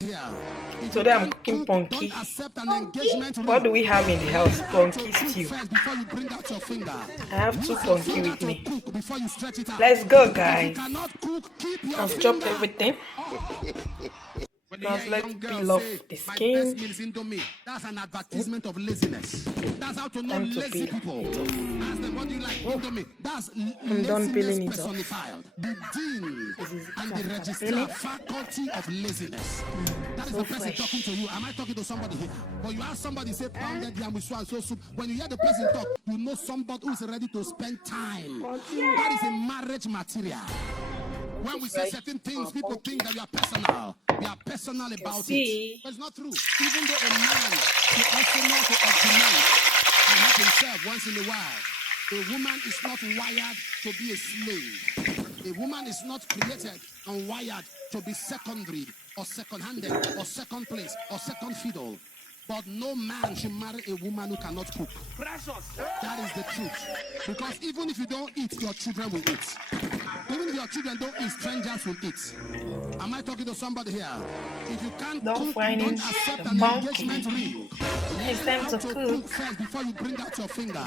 Today I'm cooking punky. What do we have in the house? Punky stew. I have 2 punky with me. Let's go, guys. I've chopped everything. Now let's peel off the skin. That's an advertisement of laziness. That's how to know lazy people. Ask them, what do you like? Indomie. That's I'm done peeling it off. The dean and the registrar faculty of laziness. That is So the person fresh. talking to you. Am I talking to somebody here? But you ask somebody say pounded yam with so and so soup. When you hear the person talk, you know somebody who is ready to spend time. That is a marriage material. When we say certain things, people think that we are personal. We are personal about it. But it's not true. Even though a man should also know to optimize and help himself once in a while, a woman is not wired to be a slave. A woman is not created and wired to be secondary or second-handed or second place or second fiddle. But no man should marry a woman who cannot cook. Precious. That is the truth. Because even if you don't eat, your children will eat. Even if your children don't eat, strangers will eat. Am I talking to somebody here? If you can't cook, don't accept an engagement ring. It's time to cook. First before you bring out your finger.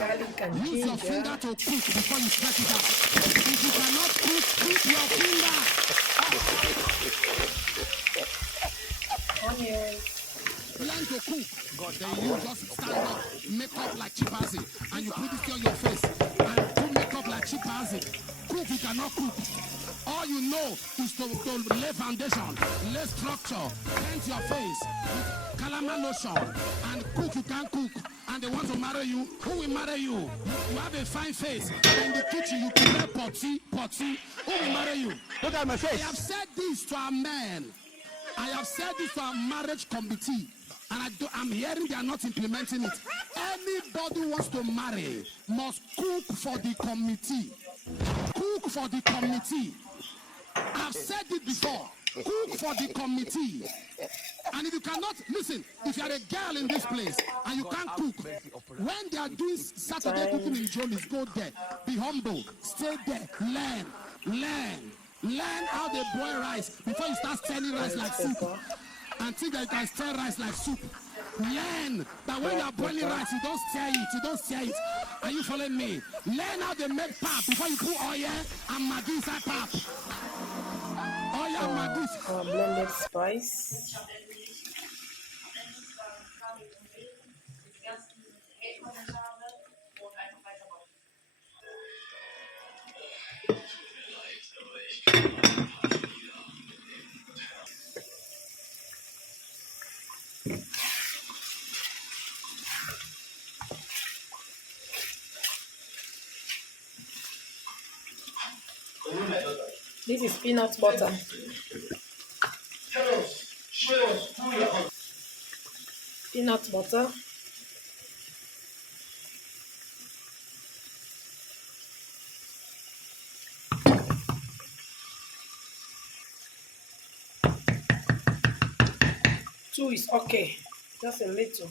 Use your finger to cook before you stretch it out. If you cannot cook, keep your finger. Onions. Learn to cook. Then you just stand up, make up like chimpanzee, and you put it on your face, and do make up like chimpanzee. Cook, you cannot cook. All you know is to lay foundation, lay structure, paint your face with calamar lotion, and cook, you can't cook. And they want to marry you. Who will marry you? You have a fine face. In the kitchen, you can wear potty. Who will marry you? Look at my face. I have said this to our men. I have said this to our marriage committee. And I'm hearing they are not implementing it. Anybody who wants to marry must cook for the committee. Cook for the committee. I've said it before. Cook for the committee. And if you cannot, listen, if you are a girl in this place and you can't cook, when they are doing Saturday cooking in Jolies, go there. Be humble. Stay there. Learn how they boil rice before you start stirring rice like soup. And think that you can stir rice like soup. Learn that when you are boiling rice, you don't stir it. Are you following me? Learn how they make pap before you put oil and maggi inside pap. Oil and maggi. Blended spice. This is peanut butter. Peanut butter. Two is okay. Just a little.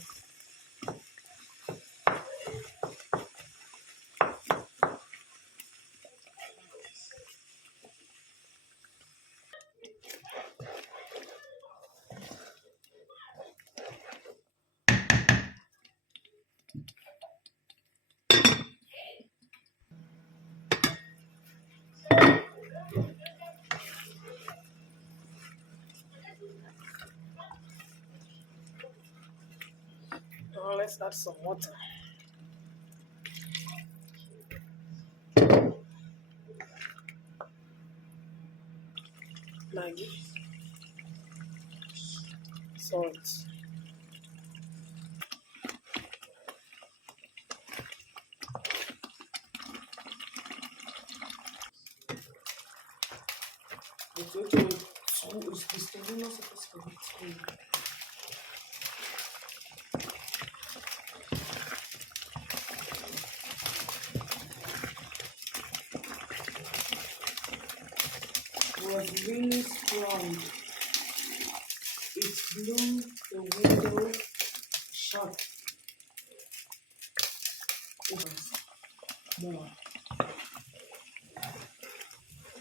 Now let's add some water. Maggi. Salt. Was really strong. It blew the window shut. More.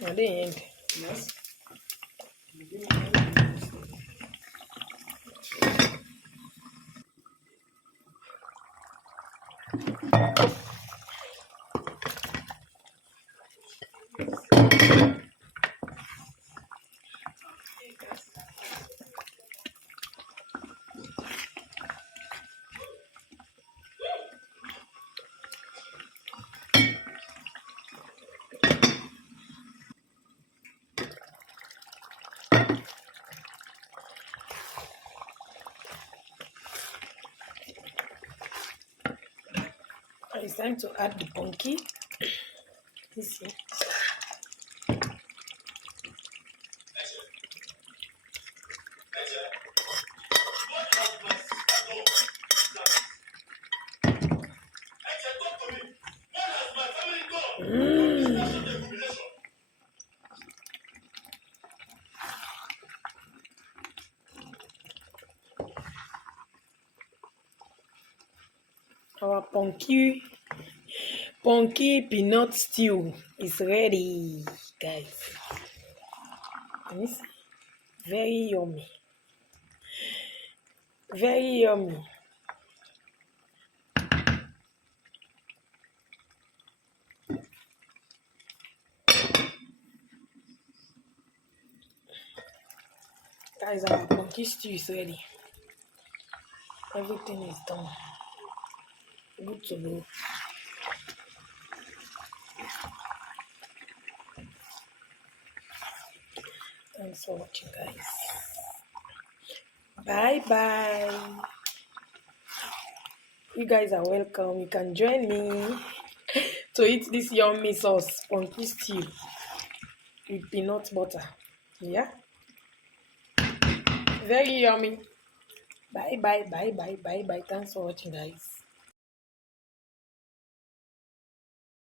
At the end, yes. It's time to add the punky. Let's see. Our punky peanut stew is ready, guys. Let me see. Very yummy. Very yummy. Guys, our punky stew is ready. Everything is done. Good to go. Thanks for watching, guys. Bye bye. You guys are welcome. You can join me to eat this yummy sauce punky stew with peanut butter. Yeah, very yummy. Bye bye bye bye bye bye. Thanks for watching, guys.